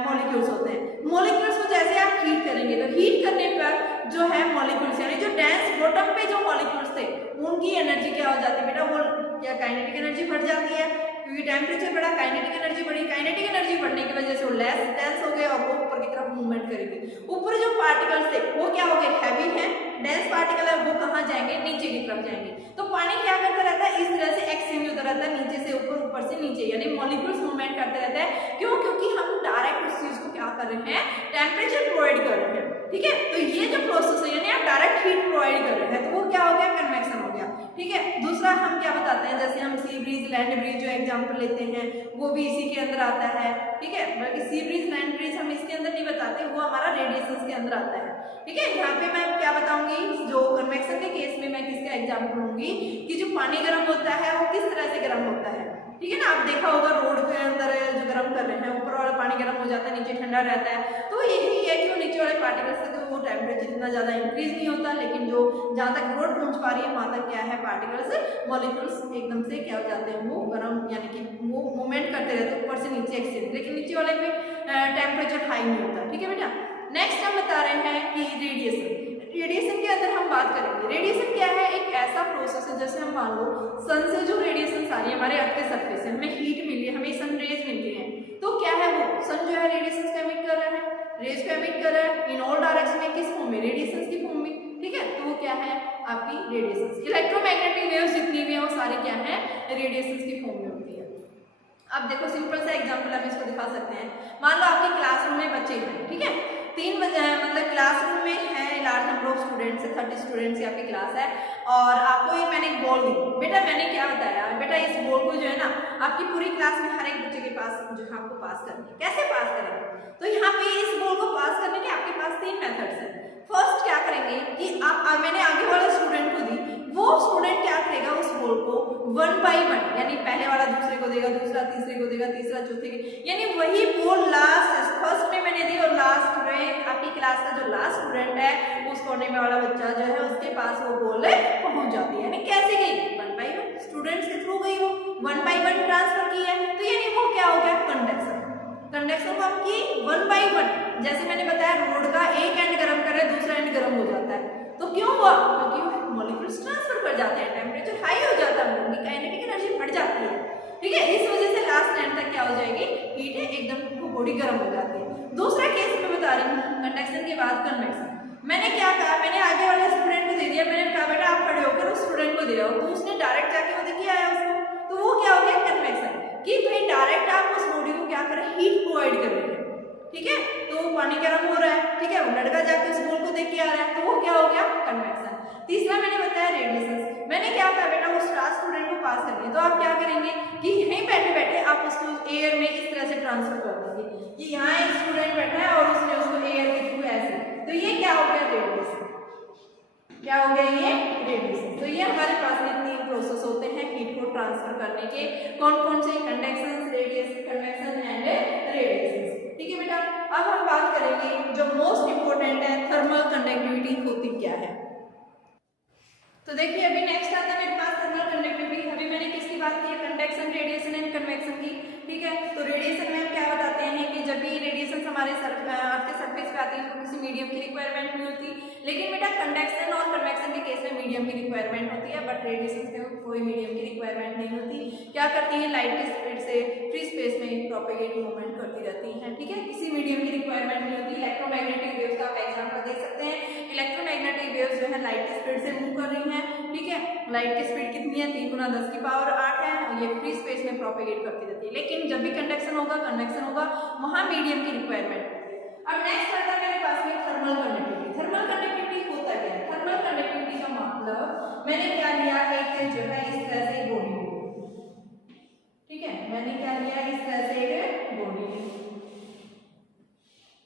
मॉलिक्यूल्स होते हैं। मॉलिक्यूल्स को जैसे आप हीट करेंगे तो हीट करने पर जो है मॉलिक्यूल्स यानी जो डेंस बॉटम पे जो मॉलिक्यूल्स थे उनकी एनर्जी क्या हो जाती है बेटा, वो क्या काइनेटिक एनर्जी बढ़ जाती है, क्योंकि टेम्परेचर बढ़ा, काइनेटिक एनर्जी बढ़ी, काइनेटिक एनर्जी बढ़ने की वजह से वो लेस डेंस हो गए और वो ऊपर की तरफ मूवमेंट करेंगे। थे। ऊपर जो पार्टिकल्स थे वो क्या हो गए, हैवी है, डेंस पार्टिकल है, वो कहाँ जाएंगे, नीचे की तरफ जाएंगे। तो पानी क्या करता रहता है, इस तरह से एक्सचेंज होता रहता है, नीचे से ऊपर, ऊपर से नीचे, यानी मॉलिक्यूल्स मूवमेंट करते रहते हैं। क्यों? क्योंकि हम डायरेक्ट उस चीज को क्या कर रहे हैं, टेम्परेचर प्रोवाइड कर रहे हैं। ठीक है, तो ये जो प्रोसेस है यानी आप डायरेक्ट हीट प्रोवाइड कर रहे हैं, तो वो क्या हो गया, कन्वेक्शन हो गया। ठीक है, दूसरा हम क्या बताते हैं, जैसे हम सी ब्रीज, लैंड ब्रीज जो एग्जांपल लेते हैं वो भी इसी के अंदर आता है। ठीक है, बल्कि सी ब्रीज, लैंड ब्रीज हम इसके अंदर नहीं बताते, वो हमारा रेडिएशंस के अंदर आता है। ठीक है, यहाँ पे मैं क्या बताऊंगी, जो कन्वेक्शन के केस में मैं किसका एग्जांपल लूंगी कि जो पानी गर्म होता है वो किस तरह से गर्म होता है। ठीक है ना, आप देखा होगा रोड के अंदर जो गर्म कर रहे हैं, ऊपर वाला पानी गर्म हो जाता है, नीचे ठंडा रहता है। तो यही है कि वो नीचे वाले पार्टिकल्स से वो टेम्परेचर इतना ज्यादा इंक्रीज नहीं होता, लेकिन जो जहाँ तक रोड पहुंच पा रही है वहां तक क्या है, पार्टिकल्स, मॉलिक्यूल्स एकदम से क्या हो जाते हैं, वो गर्म, यानी कि वो मूवमेंट करते रहते हैं ऊपर से नीचे एक्सचेंज, लेकिन नीचे वाले में टेम्परेचर हाई नहीं होता। ठीक है बेटा, नेक्स्ट हम बता रहे हैं कि रेडिएशन। रेडिएशन के अंदर हम बात करेंगे, रेडिएशन क्या है, एक ऐसा प्रोसेस है, जैसे हम मान लो सन से जो रेडिएशन आ रही है हमारे अर्थ के सरफेस से, हमें हीट मिली है, हमें सन रेज मिल रही है, तो क्या है वो सन जो है रेडिएशन को एमिट कर रहा है, रेज को एमिट कर रहा है इन ऑल डायरेक्शन में, किस फॉर्म में, रेडिएशन की फॉर्म में। ठीक है, तो वो क्या है आपकी रेडिएशन। इलेक्ट्रोमैग्नेटिक वेव्स जितनी भी है वो सारी क्या है, रेडिएशन की फॉर्म में होती है। अब देखो सिंपल सा एग्जांपल हम इसको दिखा सकते हैं। मान लो आपके क्लासरूम में बच्चे हैं, ठीक है, मतलब क्लासरूम में है लार्ज नंबर ऑफ स्टूडेंट्स है, 30 स्टूडेंट्स की आपकी क्लास है, और आपको ये मैंने एक बॉल दी। बेटा मैंने क्या बताया, बेटा इस बॉल को जो है ना आपकी पूरी क्लास में हर एक बच्चे के पास जो है आपको पास करनी है। कैसे पास करेंगे, तो यहाँ पे इस बॉल को पास करने के आपके पास 3 मेथड्स हैं। फर्स्ट क्या करेंगे कि मैंने आगे वाले स्टूडेंट को दी, वो स्टूडेंट क्या करेगा, उस बॉल को 1 बाय 1 यानी पहले वाला दूसरे को देगा, दूसरा तीसरे को देगा, तीसरा चौथे को, यानी वही बॉल लास्ट फर्स्ट में मैंने दी और लास्ट में आपकी क्लास का जो लास्ट स्टूडेंट है उस कोने में वाला बच्चा जो है उसके पास वो बॉल पहुंच जाती है। यानी कैसे गई, 1 बाय 1 स्टूडेंट्स के थ्रू गई, वो 1 बाय 1 ट्रांसफर की है, तो यानी वो क्या हो गया, कंडक्शन। कंडक्शन को हम की 1 बाय 1, जैसे मैंने बताया रोड का एक एंड गर्म कर रहे दूसरा एंड गर्म हो जाता है, तो क्यों हुआ, क्योंकि मॉलिक्यूल्स ट्रांसफर कर जाते हैं, टेम्परेचर हाई हो जाता है, उनकी काइनेटिक एनर्जी बढ़ जाती है। ठीक है, इस वजह से लास्ट एंड तक क्या हो जाएगी, हीट है एकदम बॉडी गर्म हो जाती है। दूसरा केस मैं बता रही हूँ, कंडक्शन के बाद कन्वेक्शन। मैंने क्या कहा, मैंने आगे वाले स्टूडेंट को दे दिया, मैंने कहा बेटा आप खड़े होकर उस स्टूडेंट को दे रहे हो, तो उसने डायरेक्ट जाके वो देखिए आया उसको, तो वो क्या हो गया, कन्वेक्शन, कि भाई डायरेक्ट आप उस बॉडी को क्या कर रहे हैं, हीट प्रोवाइड कर रहे हैं। ठीक है, तो पानी गर्म हो रहा है, ठीक है, वो लड़का जाके उस बॉल को देख के आ रहा है, तो वो क्या हो गया, कन्वेक्शन। तीसरा मैंने बताया रेडिएशन। मैंने क्या कहा बेटा उस लास्ट स्टूडेंट को पास करनी है, तो आप क्या करेंगे कि यहीं बैठे बैठे आप उसको एयर में इस तरह से ट्रांसफर कर देंगे कि यहाँ एक स्टूडेंट बैठा है और उसने उसको एयर के थ्रू ऐसे, तो ये क्या हो गया, रेडिएशन। क्या हो गया, ये रेडिएशन। तो ये हमारे पास में 3 प्रोसेस होते हैं हीट को ट्रांसफर करने के, कौन कौन से, conduction, radiation, convection and radiation. ठीक है बेटा, अब हम बात करेंगे जो मोस्ट इंपोर्टेंट है, थर्मल कंडक्टिविटी होती क्या है। तो देखिए अभी नेक्स्ट आता है मेरे पास थर्मल कंडक्टिविटी। अभी मैंने किसकी बात की है, कंडक्शन, रेडिएशन एंड कन्वेक्शन की। ठीक है, तो रेडिएशन में हम क्या बताते हैं कि जब भी रेडिएशन हमारे अर्थ के सरफेस पे आती है तो किसी मीडियम की रिक्वायरमेंट नहीं होती, लेकिन बेटा कंडक्शन और कन्वेक्शन के केस में मीडियम की रिक्वायरमेंट होती है, बट रेडिएशन से कोई मीडियम की रिक्वायरमेंट नहीं होती। क्या करती है, लाइट की स्पीड से फ्री स्पेस में प्रोपेगेट मूवमेंट करती रहती है। ठीक है, किसी मीडियम की रिक्वायरमेंट नहीं होती। इलेक्ट्रोमैग्नेटिक वेव्स का आप एग्जांपल देख सकते हैं, इलेक्ट्रोमैग्नेटिक वेव्स जो है लाइट की स्पीड से मूव कर रही हैं। ठीक है, लाइट की स्पीड कितनी है, 3 × 10⁸ है, ये फ्री स्पेस में प्रोपेगेट करती रहती है। लेकिन जब भी कंडक्शन होगा, कन्वेक्शन होगा, वहां मीडियम की रिक्वायरमेंट होती है। अब नेक्स्ट आता है मेरे पास में थर्मल कंडक्टिविटी। थर्मल कंडक्टिविटी होता क्या है, थर्मल कंडक्टिविटी का मतलब मैंने क्या लिया, एक जो है इस तरह से बॉडी, ठीक है, मैंने क्या लिया, इस तरह से एक बॉडी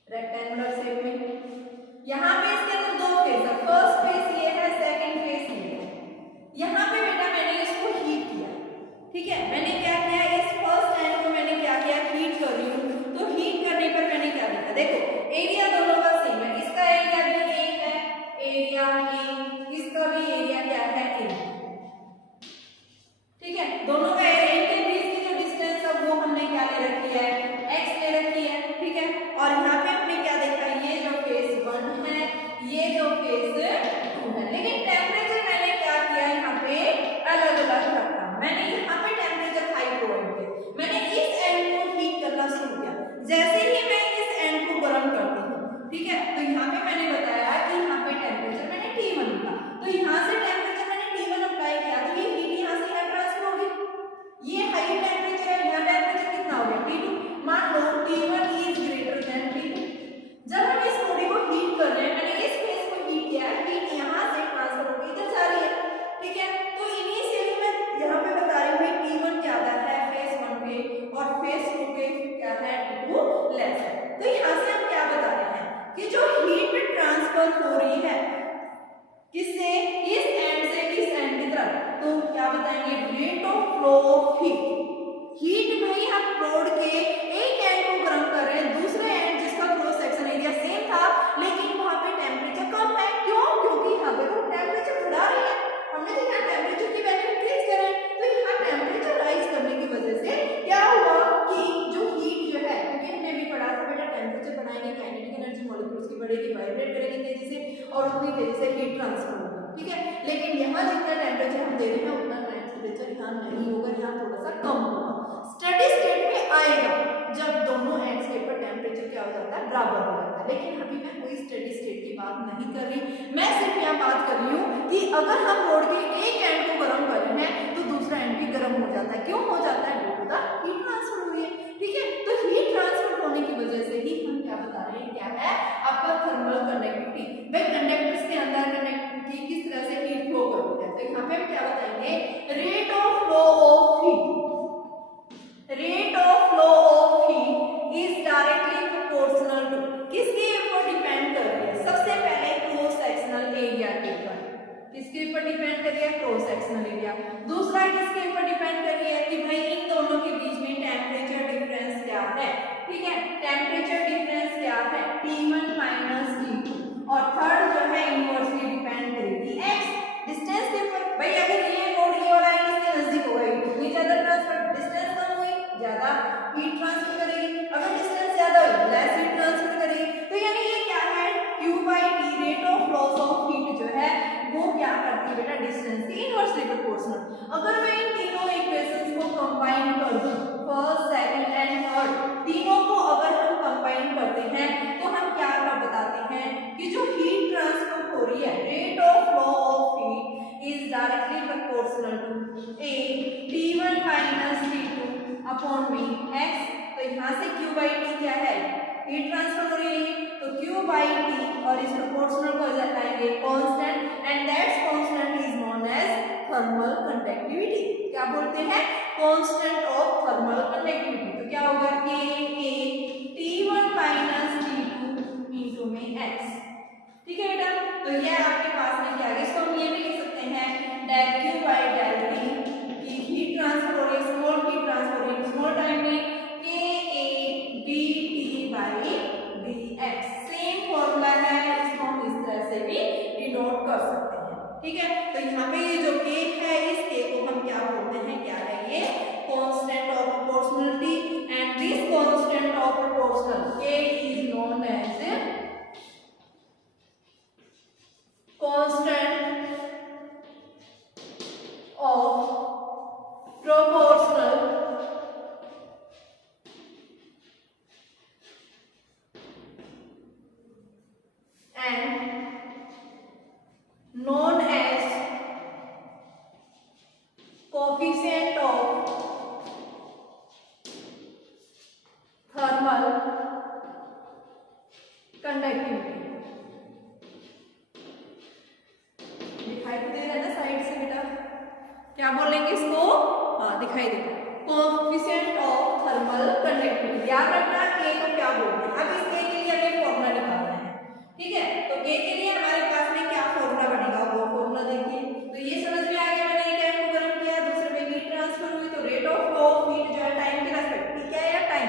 रेक्टेंगुलर शेप में, यहाँ पे इसके अंदर 2 फेस है, फर्स्ट फेस ये है, सेकंड फेस ये है। यहाँ पे बेटा मैंने इसको हीट किया। ठीक है, मैंने क्या किया, इस फर्स्ट एंड को मैंने क्या किया, हीट कर रही हूँ। तो हीट करने पर मैंने क्या देखा, देखो एरिया दोनों का सेम है, इसका एरिया भी ए है, एरिया ए, इसका भी एरिया क्या है, ए। ठीक है, दोनों का एरिया के बीच की जो डिस्टेंस है वो हमने क्या ले रखी है, x ले रखी है। ठीक है, और यहाँ पे हमने क्या देखा, ये जो फेस 1 है ठीक है। तो यहाँ पे मैंने बताया कि यहाँ पे टेम्परेचर मैंने T1 लिखा, तो यहाँ से टेम्परेचर मैंने T1 अप्लाई किया, तो ये हीट यहाँ से यहाँ ट्रांसफर होगी। ये हाई टेम्परेचर है, यहाँ टेम्परेचर कितना हो गया T2। मान लो T1 is greater than T2। जब हम इस बॉडी को हीट कर रहे हैं, मैंने इस फेस को हीट किया है, हीट यहाँ से ट्रांसफर होकर इधर जा रही है, ठीक है। तो इनिशियली मैं यहाँ पे बता रही हूँ T1 क्या आता है फेस 1 पे और फेस 2 पे क्या है T2 लेस है। तो यहाँ से हम क्या बता रहे हैं कि जो हीट ट्रांसफर हो रही है किससे, इस एंड से इस एंड की तरफ, तो क्या बताएंगे rate of flow of heat. Heat भाई हम रोड के एक एंड को गर्म कर रहे हैं, दूसरे एंड जिसका क्रॉस सेक्शन एरिया सेम था लेकिन वहां पे टेम्परेचर कम है। क्यों? क्योंकि यहाँ पे हम टेम्परेचर बढ़ा रहे हैं, हमने तो यहाँ टेम्परेचर की वैल्यू इंक्रीज करें, तो यहाँ टेम्परेचर राइज करने की वजह से क्या हुआ कि जो हीट जो है, क्योंकि हमने भी पढ़ा था बेटा टेम्परेचर बढ़ाएंगे काइनेटिक एनर्जी मॉलिक्यूल्स की बढ़ेगी, वाइब्रेट करेंगे तेजी से और उतनी तेजी से हीट ट्रांसफर होगा, ठीक है। लेकिन यहाँ जितना टेम्परेचर हम दे रहे हैं उतना टेम्परेचर यहाँ नहीं होगा, यहाँ थोड़ा सा कम होगा। स्टेडी स्टेट में आएगा जब दोनों एंड्स के ऊपर टेम्परेचर क्या हो जाता है बराबर हो जाता है। लेकिन अभी मैं कोई स्टेडी स्टेट की बात नहीं कर रही, मैं सिर्फ यहाँ बात कर रही हूँ कि अगर हम रोड के एक एंड को गर्म कर रहे हैं तो दूसरा एंड भी गर्म हो जाता है। क्यों हो जाता है? हीट ट्रांसफर हो रही है, ठीक है। तो हीट ट्रांसफर होने की वजह से ही हम क्या बता रहे हैं, क्या है आपका थर्मल कंडक्टिविटी। भाई कंडक्टर्स के अंदर कंडक्टिविटी किस तरह से हीट फ्लो करती है, तो यहाँ पे हम क्या बताएंगे rate of flow of heat. Rate of flow of heat is directly proportional to, किसके ऊपर डिपेंड कर रही है? सबसे पहले क्रॉस सेक्शनल एरिया के ऊपर, किसके ऊपर डिपेंड कर रही है? Cross sectional area. दूसरा किसके ऊपर डिपेंड कर रही है कि भाई इन दोनों के बीच में टेम्परेचर डिफरेंस क्या है, ठीक है। टेम्परेचर डिफरेंस क्या है T1 माइनस T2। और थर्ड जो है इनवर्सली डिपेंड करेगी x डिस्टेंस के ऊपर। भाई अगर ये रोड ये वाला है इसके नजदीक होगा इतनी ज्यादा ट्रांसफर, डिस्टेंस कम हुई ज्यादा हीट ट्रांसफर करेगी, अगर डिस्टेंस ज्यादा हुई लेस हीट ट्रांसफर करेगी। तो यानी ये क्या है Q/T rate of loss of heat जो है वो क्या करती है बेटा डिस्टेंस की इनवर्सली प्रोपोर्शनल। अगर मैं इन तीनों इक्वेशंस को कंबाइन कर दूं, फर्स्ट सेकंड एंड थर्ड तीनों को अगर हम कंबाइन करते हैं तो हम क्या कर बताते हैं कि जो हीट ट्रांसफर हो रही है rate of flow of heat is directly proportional to a T1 minus T2 upon v x। तो यहाँ से Q/T क्या है हीट ट्रांसफर हो रही है, तो Q/T और इस प्रोपोर्शनल को लाएंगे constant and that's constant is known as thermal conductivity. क्या बोलते हैं? Constant of thermal conductivity. तो क्या होगा K A T1 minus T2 into में x, ठीक है बेटा। तो ये आपके पास में क्या है, इसको हम ये भी लिख सकते हैं del Q/del T की हीट ट्रांसफर हो रही है, स्मॉल हीट ट्रांसफर हो रही है स्मॉल टाइम में KA dt/dx। सेम फॉर्मूला है, इसको हम इस तरह से भी डिनोट कर सकते हैं, ठीक है। तो यहाँ पे ये जो K है इस K को हम क्या बोलते हैं, क्या है ये constant of proportionality and this constant of proportional K is known as constant of proportional and known as coefficient of thermal conductivity। दिखाई तो दे रहा है ना साइड से बेटा, क्या बोलेंगे इसको? हाँ दिखाई दे रहा है कोएफिशिएंट ऑफ थर्मल कंडक्टिविटी। याद रखना K को क्या बोलते हैं। अब इस K के लिए हमें फॉर्मूला निकालना है, ठीक है। तो K के लिए हमारे पास में क्या फॉर्मूला बनेगा वो फॉर्मूला देखिए। तो ये समझ में आ गया, मैंने एक एंड को गर्म किया दूसरे में हीट ट्रांसफर हुई, तो rate of flow of heat जो है टाइम के रेस्पेक्ट में क्या है, टाइम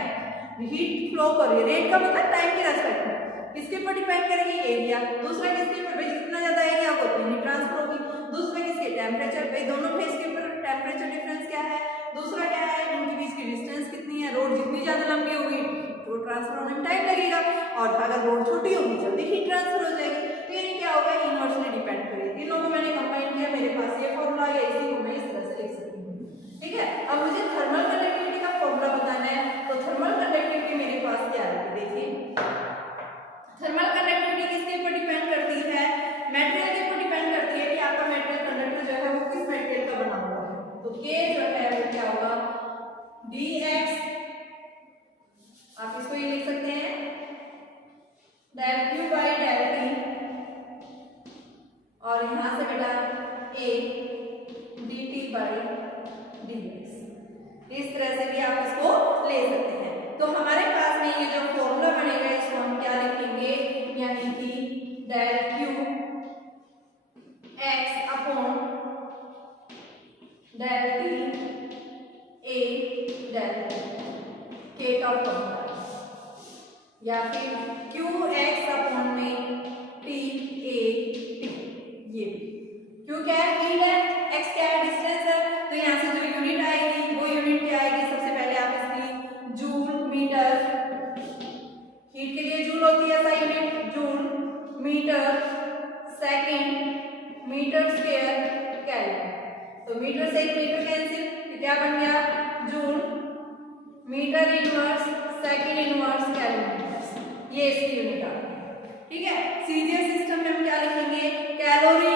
हीट फ्लो कर रही है, रेट का मतलब टाइम के रेस्पेक्ट में किसके ऊपर डिपेंड करेगी एरिया। दूसरा किसके ऊपर, भाई जितना ज्यादा एरिया होगा उतनी हीट ट्रांसफर होगी। दूसरा किसके टेम्परेचर, भाई दोनों फेस के ऊपर टेम्परेचर डिफरेंस क्या है। दूसरा क्या है उनके बीच की डिस्टेंस कितनी है, रोड जितनी ज्यादा लंबी होगी तो ट्रांसफर होने में टाइम लगेगा, और अगर रोड छोटी होगी जल्दी हीट ट्रांसफर हो जाएगी। तो ये क्या होगा इनवर्सली डिपेंड करेगी। तीनों को मैंने कंबाइन किया, मेरे पास ये फॉर्मूला है, इसी को मैं इस तरह से लिख सकती हूँ, ठीक है। अब मुझे थर्मल कंडक्टिविटी का फॉर्मूला बताना है, तो थर्मल कंडक्टिविटी मेरे पास क्या है देखिए। थर्मल तो के जो है वो क्या होगा dx, आप इसको ये लिख सकते हैं del q by del t, और यहां से बेटा a dt by dx। इस तरह से भी आप इसको ले सकते हैं। तो हमारे पास में ये जो फॉर्मूला बनेगा इसको हम क्या लिखेंगे, यानी कि del q x upon del t a del k का फॉर्मूला, या फिर q x अपॉन में t a t, ये q क्या है, फील्ड है, x क्या है, डिस्टेंस है। तो यहाँ से जो यूनिट आएगी वो यूनिट क्या आएगी, सबसे पहले आप इसकी जूल मीटर, हीट के लिए जूल होती है ऐसा unit, joule metre second metre square kelvin. तो मीटर से एक मीटर कैंसिल, तो क्या बन गया joule metre inverse second inverse kelvin, ये इसकी यूनिट आ गई। ठीक है, सीजीएस सिस्टम में हम क्या लिखेंगे, calorie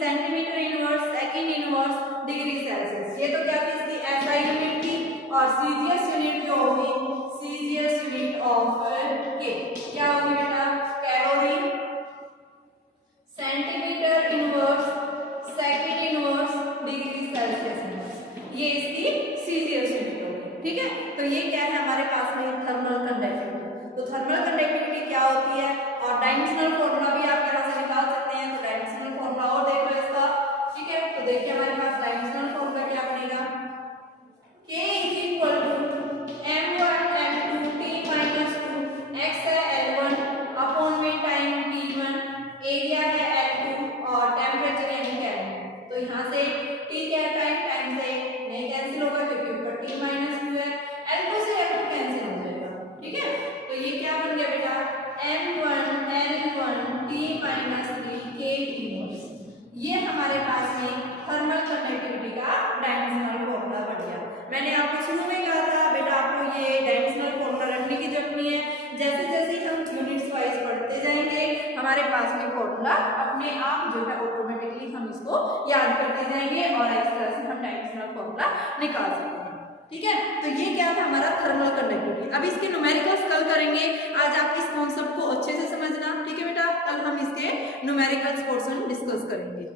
centimetre inverse second inverse degree Celsius. ये तो क्या थी इसकी एसआई यूनिट थी, और सीजीएस यूनिट जो होगी सीजीएस यूनिट ऑफ के क्या होगी बेटा, calorie centimetre inverse second inverse degree Celsius inverse, ये इसकी सीजीएस यूनिट होगी। ठीक है, तो ये क्या है हमारे पास में थर्मल कंडक्टिविटी। तो थर्मल कंडक्टिविटी क्या होती है, और डायमेंशनल फॉर्मूला भी आप यहां से निकाल सकते हैं। तो डायमेंशनल फॉर्मूला और देख लो इसका। ठीक है, तो देखिए हमारे पास डायमेंशनल फॉर्मूला क्या बनेगा, k m1 m2 t - 2 x है l1 अपॉन में टाइम t1, एरिया है l2 और टेम्परेचर यानी केल्विन। तो यहाँ से t क्या है, टाइम से नहीं कैंसिल होगा क्योंकि ऊपर t - 2 है, l2 से l2 कैंसिल हो जाएगा। ठीक है, तो ये क्या बन गया बेटा m1 l1 t - 3 k inverse. ये हमारे पास में थर्मल कंडक्टिविटी का डायमेंशनल फॉर्मूला बन गया। मैंने आपको शुरू में कहा था बेटा आपको ये डायमेंशनल फॉर्मूला रखने की जरूरत नहीं है, जैसे जैसे हम यूनिट्स वाइज पढ़ते जाएंगे हमारे पास में फॉर्मूला अपने आप जो है ऑटोमेटिकली हम इसको याद करते जाएंगे, और इस तरह से हम डायमेंशनल फॉर्मूला निकाल सकते हैं। ठीक है, तो ये क्या था हमारा थर्मल कंडक्टिविटी। अब इसके न्यूमेरिकल्स कल करेंगे, आज आप इस कॉन्सेप्ट को अच्छे से समझना। ठीक है बेटा, कल हम इसके न्यूमेरिकल्स पोर्शन डिस्कस करेंगे।